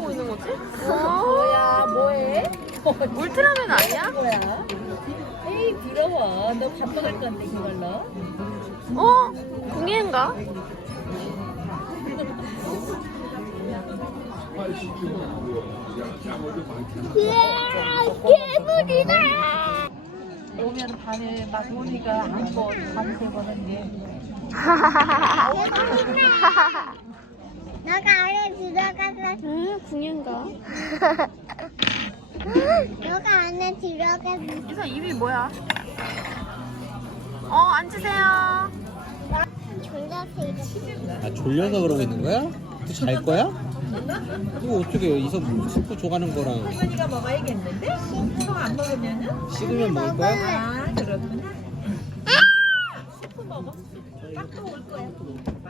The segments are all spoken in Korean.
뭐 뭐야 뭐해? 뭐지? 울트라맨 아니야? 뭐야? 에이 들어와 너 바빠갈 건데 이걸로 어? 공예인가? 개소리다 오면 밤에 막오니가 한번 밤새 보는 게 너가 안에 들어가서 응 궁인가? 너가 안에 들어가서 이서 입이 뭐야? 어 앉으세요. 졸렸어, 아, 졸려서 아, 그러고 아니, 있는 거야? 또 잘 거야? 이거 어떻게 응? 이서 식구 줘가는 거랑 승현이가 먹어야겠는데? 식구안 먹으면은? 식으면 아니, 먹을 거야? 아 그렇구나 식구 아! 아! 먹어 딱또올 거야 아,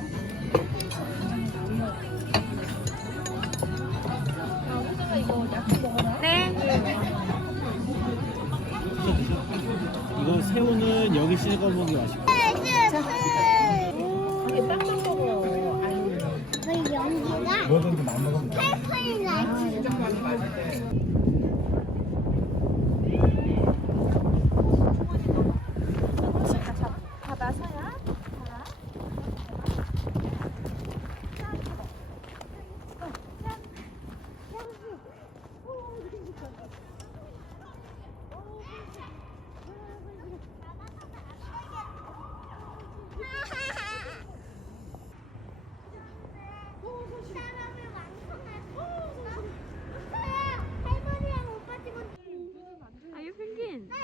새우는 여기 실거북기 맛있고. 네,